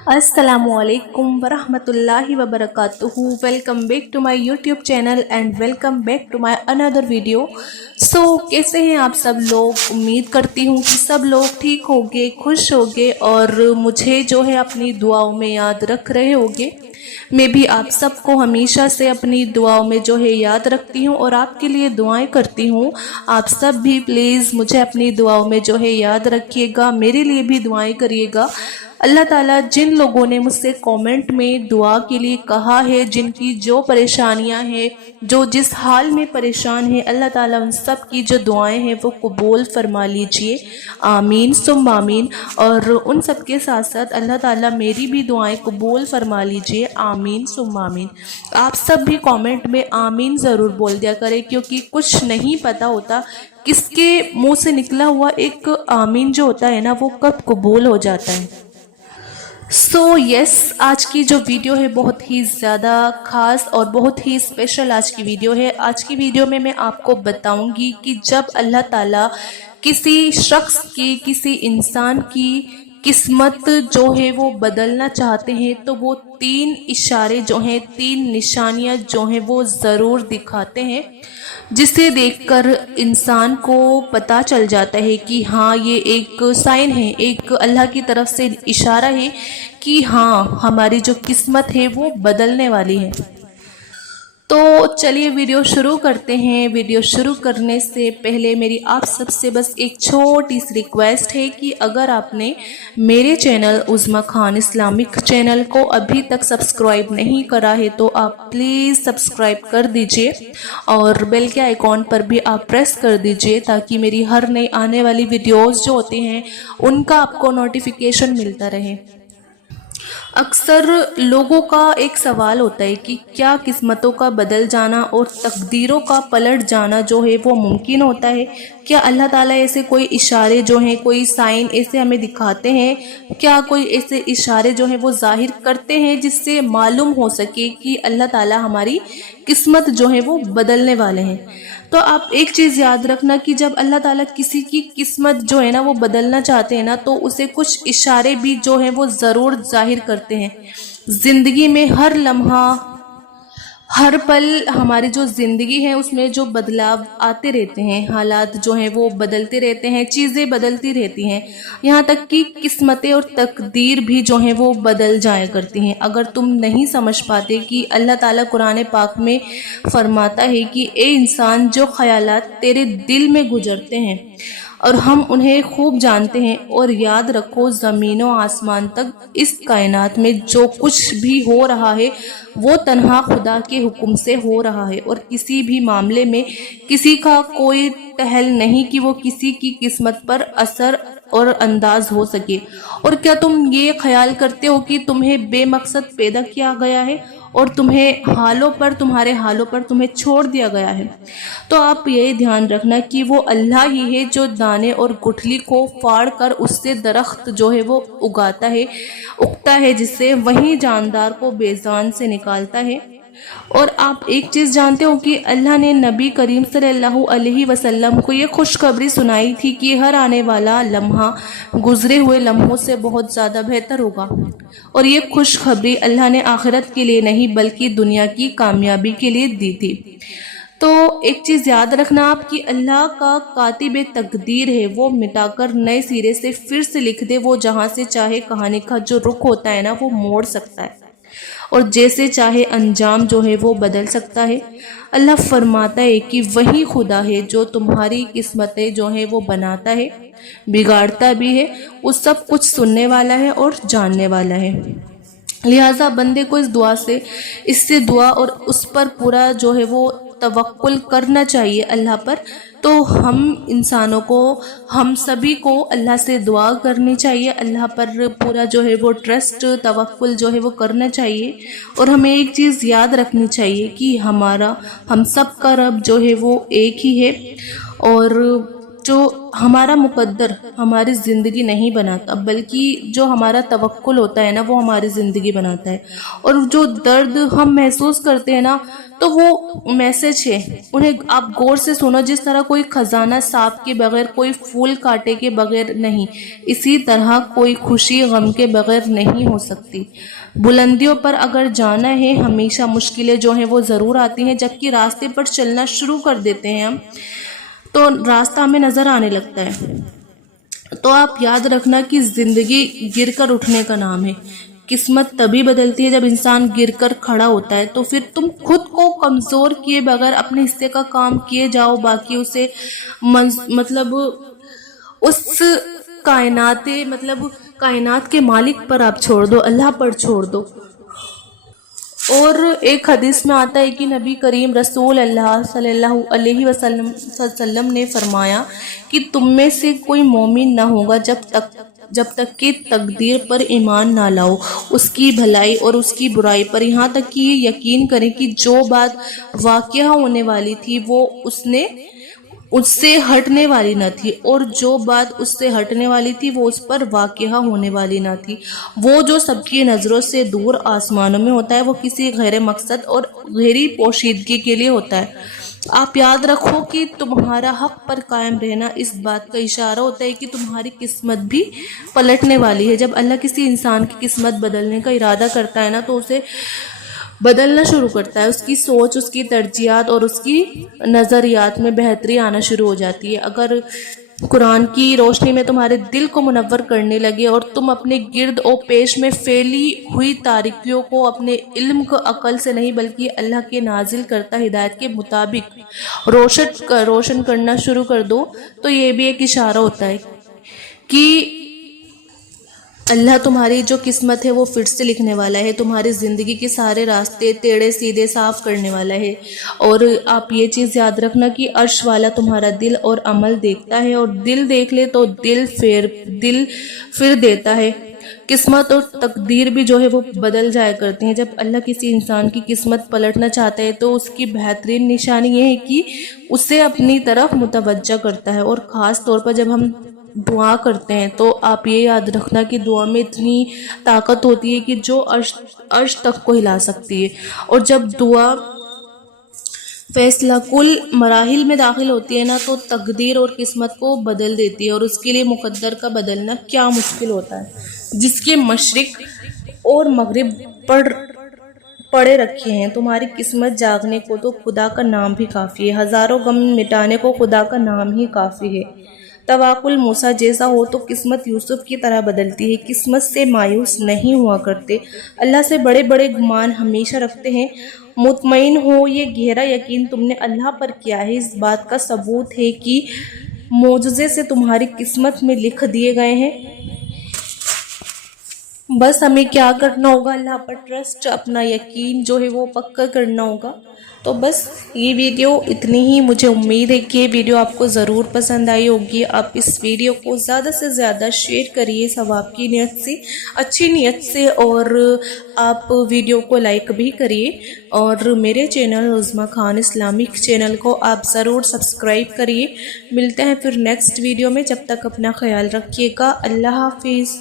Assalamualaikum warahmatullahi wabarakatuh. Welcome back to my YouTube channel and welcome back to my another video. कैसे हैं आप सब लोग? उम्मीद करती हूँ कि सब लोग ठीक होंगे, खुश होंगे और मुझे जो है अपनी दुआओं में याद रख रहे होंगे। मैं भी आप सबको हमेशा से अपनी दुआओं में जो है याद रखती हूँ और आपके लिए दुआएं करती हूँ। आप सब भी प्लीज़ मुझे अपनी दुआओं में जो है याद रखिएगा, मेरे लिए भी दुआएं करिएगा। अल्लाह ताला जिन लोगों ने मुझसे कमेंट में दुआ के लिए कहा है, जिनकी जो परेशानियां हैं, जो जिस हाल में परेशान है, अल्लाह ताला उन सब की जो दुआएं हैं वो कबूल फरमा लीजिए, आमीन सुम्मा आमीन। और उन सब के साथ साथ अल्लाह ताला मेरी भी दुआएं कबूल फरमा लीजिए, आमीन सुम्मा आमीन। आप सब भी कमेंट में आमीन ज़रूर बोल दिया करें, क्योंकि कुछ नहीं पता होता किसके मुंह से निकला हुआ एक आमीन जो होता है ना, वो कब कबूल हो जाता है। यस, आज की जो वीडियो है बहुत ही ज़्यादा ख़ास और बहुत ही स्पेशल आज की वीडियो है। आज की वीडियो में मैं आपको बताऊंगी कि जब अल्लाह ताला किसी शख्स की, किसी इंसान की किस्मत जो है वो बदलना चाहते हैं, तो वो 3 इशारे जो हैं, 3 निशानियां जो हैं वो ज़रूर दिखाते हैं, जिसे देखकर इंसान को पता चल जाता है कि हाँ, ये एक साइन है, एक अल्लाह की तरफ से इशारा है कि हाँ, हमारी जो किस्मत है वो बदलने वाली है। तो चलिए वीडियो शुरू करते हैं। वीडियो शुरू करने से पहले मेरी आप सबसे बस एक छोटी सी रिक्वेस्ट है कि अगर आपने मेरे चैनल उज़्मा खान इस्लामिक चैनल को अभी तक सब्सक्राइब नहीं करा है तो आप प्लीज़ सब्सक्राइब कर दीजिए और बेल के आइकॉन पर भी आप प्रेस कर दीजिए, ताकि मेरी हर नई आने वाली वीडियोस जो होती हैं उनका आपको नोटिफिकेशन मिलता रहे। अक्सर लोगों का एक सवाल होता है कि क्या किस्मतों का बदल जाना और तकदीरों का पलट जाना जो है वो मुमकिन होता है? क्या अल्लाह ताला ऐसे कोई इशारे जो हैं, कोई साइन ऐसे हमें दिखाते हैं? क्या कोई ऐसे इशारे जो हैं वो ज़ाहिर करते हैं जिससे मालूम हो सके कि अल्लाह ताला हमारी किस्मत जो है वो बदलने वाले हैं? तो आप एक चीज़ याद रखना कि जब अल्लाह ताला किसी की किस्मत जो है ना वो बदलना चाहते हैं ना, तो उसे कुछ इशारे भी जो हैं वो ज़रूर जाहिर करते हैं। ज़िंदगी में हर लम्हा, हर पल हमारी जो ज़िंदगी है उसमें जो बदलाव आते रहते हैं, हालात जो हैं वो बदलते रहते हैं, चीज़ें बदलती रहती हैं, यहाँ तक कि किस्मतें और तकदीर भी जो हैं वो बदल जाया करती हैं। अगर तुम नहीं समझ पाते कि अल्लाह ताला कुरान पाक में फरमाता है कि ए इंसान, जो ख़यालात तेरे दिल में गुजरते हैं और हम उन्हें खूब जानते हैं, और याद रखो ज़मीन और आसमान तक इस कायनात में जो कुछ भी हो रहा है वो तन्हा खुदा के हुक्म से हो रहा है, और किसी भी मामले में किसी का कोई टहल नहीं कि वो किसी की किस्मत पर असर और अंदाज हो सके। और क्या तुम ये ख्याल करते हो कि तुम्हें बेमकसद पैदा किया गया है और तुम्हें हालों पर, तुम्हारे हालों पर तुम्हें छोड़ दिया गया है? तो आप ये ध्यान रखना कि वो अल्लाह ही है जो दाने और गुठली को फाड़ कर उससे दरख्त जो है वो उगाता है, उगता है, जिससे वही जानदार को बेजान से निकालता है। और आप एक चीज़ जानते हो कि अल्लाह ने नबी करीम सल्लल्लाहु अलैहि वसल्लम को ये खुशखबरी सुनाई थी कि हर आने वाला लम्हा गुजरे हुए लम्हों से बहुत ज़्यादा बेहतर होगा। और ये खुशखबरी अल्लाह ने आखिरत के लिए नहीं बल्कि दुनिया की कामयाबी के लिए दी थी। तो एक चीज़ याद रखना आप कि अल्लाह का कातिब तकदीर है, वो मिटाकर नए सिरे से फिर से लिख दे। वो जहाँ से चाहे कहानी का जो रुख होता है ना वो मोड़ सकता है, और जैसे चाहे अंजाम जो है वो बदल सकता है। अल्लाह फरमाता है कि वही खुदा है जो तुम्हारी किस्मतें जो है वो बनाता है, बिगाड़ता भी है, वो सब कुछ सुनने वाला है और जानने वाला है। लिहाजा बंदे को इस दुआ से, इससे दुआ और उस पर पूरा जो है वो तवक्कुल करना चाहिए अल्लाह पर। तो हम इंसानों को, हम सभी को अल्लाह से दुआ करनी चाहिए, अल्लाह पर पूरा जो है वो ट्रस्ट, तवक्कुल जो है वो करना चाहिए। और हमें एक चीज़ याद रखनी चाहिए कि हम सब का रब जो है वो एक ही है, और جو ہمارا مقدر ہماری زندگی نہیں بناتا، بلکہ جو ہمارا توکل ہوتا ہے نا وہ ہماری زندگی بناتا ہے۔ اور جو درد ہم محسوس کرتے ہیں نا تو وہ میسج ہے، انہیں آپ غور سے سنو۔ جس طرح کوئی خزانہ صاف کے بغیر، کوئی پھول کاٹے کے بغیر نہیں، اسی طرح کوئی خوشی غم کے بغیر نہیں ہو سکتی۔ بلندیوں پر اگر جانا ہے، ہمیشہ مشکلیں جو ہیں وہ ضرور آتی ہیں، جبکہ راستے پر چلنا شروع کر دیتے ہیں ہم تو راستہ ہمیں نظر آنے لگتا ہے۔ تو آپ یاد رکھنا کہ زندگی گر کر اٹھنے کا نام ہے۔ قسمت تبھی بدلتی ہے جب انسان گر کر کھڑا ہوتا ہے۔ تو پھر تم خود کو کمزور کیے بغیر اپنے حصے کا کام کیے جاؤ، باقی اسے مطلب اس کائنات کے مالک پر آپ چھوڑ دو، اللہ پر چھوڑ دو۔ اور ایک حدیث میں آتا ہے کہ نبی کریم رسول اللہ صلی اللہ علیہ وسلم نے فرمایا کہ تم میں سے کوئی مومن نہ ہوگا جب تک کہ تقدیر پر ایمان نہ لاؤ، اس کی بھلائی اور اس کی برائی پر، یہاں تک کہ یہ یقین کریں کہ جو بات واقعہ ہونے والی تھی وہ اس سے ہٹنے والی نہ تھی، اور جو بات اس سے ہٹنے والی تھی وہ اس پر واقعہ ہونے والی نہ تھی۔ وہ جو سب کی نظروں سے دور آسمانوں میں ہوتا ہے وہ کسی غیر مقصد اور غیر پوشیدگی کے لیے ہوتا ہے۔ آپ یاد رکھو کہ تمہارا حق پر قائم رہنا اس بات کا اشارہ ہوتا ہے کہ تمہاری قسمت بھی پلٹنے والی ہے۔ جب اللہ کسی انسان کی قسمت بدلنے کا ارادہ کرتا ہے نا تو اسے بدلنا شروع کرتا ہے، اس کی سوچ، اس کی ترجیحات اور اس کی نظریات میں بہتری آنا شروع ہو جاتی ہے۔ اگر قرآن کی روشنی میں تمہارے دل کو منور کرنے لگے اور تم اپنے گرد و پیش میں پھیلی ہوئی تاریکیوں کو اپنے علم کو عقل سے نہیں بلکہ اللہ کے نازل کرتا ہدایت کے مطابق روشن کرنا شروع کر دو، تو یہ بھی ایک اشارہ ہوتا ہے کہ اللہ تمہاری جو قسمت ہے وہ پھر سے لکھنے والا ہے، تمہاری زندگی کے سارے راستے ٹیڑھے سیدھے صاف کرنے والا ہے۔ اور آپ یہ چیز یاد رکھنا کہ عرش والا تمہارا دل اور عمل دیکھتا ہے، اور دل دیکھ لے تو دل پھر دیتا ہے۔ قسمت اور تقدیر بھی جو ہے وہ بدل جایا کرتے ہیں۔ جب اللہ کسی انسان کی قسمت پلٹنا چاہتا ہے تو اس کی بہترین نشانی یہ ہے کہ اسے اپنی طرف متوجہ کرتا ہے۔ اور خاص طور پر جب ہم دعا کرتے ہیں تو آپ یہ یاد رکھنا کہ دعا میں اتنی طاقت ہوتی ہے کہ جو عرش تک کو ہلا سکتی ہے۔ اور جب دعا فیصلہ کل مراحل میں داخل ہوتی ہے نا تو تقدیر اور قسمت کو بدل دیتی ہے، اور اس کے لیے مقدر کا بدلنا کیا مشکل ہوتا ہے۔ جس کے مشرق اور مغرب پڑے رکھے ہیں، تمہاری قسمت جاگنے کو تو خدا کا نام بھی کافی ہے، ہزاروں غم مٹانے کو خدا کا نام ہی کافی ہے۔ توکل موسیٰ جیسا ہو تو قسمت یوسف کی طرح بدلتی ہے۔ قسمت سے مایوس نہیں ہوا کرتے، اللہ سے بڑے بڑے گمان ہمیشہ رکھتے ہیں۔ مطمئن ہو، یہ گہرا یقین تم نے اللہ پر کیا ہے اس بات کا ثبوت ہے کہ معجزے سے تمہاری قسمت میں لکھ دیے گئے ہیں۔ بس ہمیں کیا کرنا ہوگا، اللہ پر ٹرسٹ، اپنا یقین جو ہے وہ پکا کرنا ہوگا۔ تو بس یہ ویڈیو اتنی ہی، مجھے امید ہے کہ یہ ویڈیو آپ کو ضرور پسند آئی ہوگی۔ آپ اس ویڈیو کو زیادہ سے زیادہ شیئر کریے ثواب کی نیت سے، اچھی نیت سے، اور آپ ویڈیو کو لائک بھی کریے، اور میرے چینل عظمیٰ خان اسلامک چینل کو آپ ضرور سبسکرائب کریے۔ ملتے ہیں پھر نیکسٹ ویڈیو میں، جب تک اپنا خیال رکھیے گا۔ اللہ حافظ۔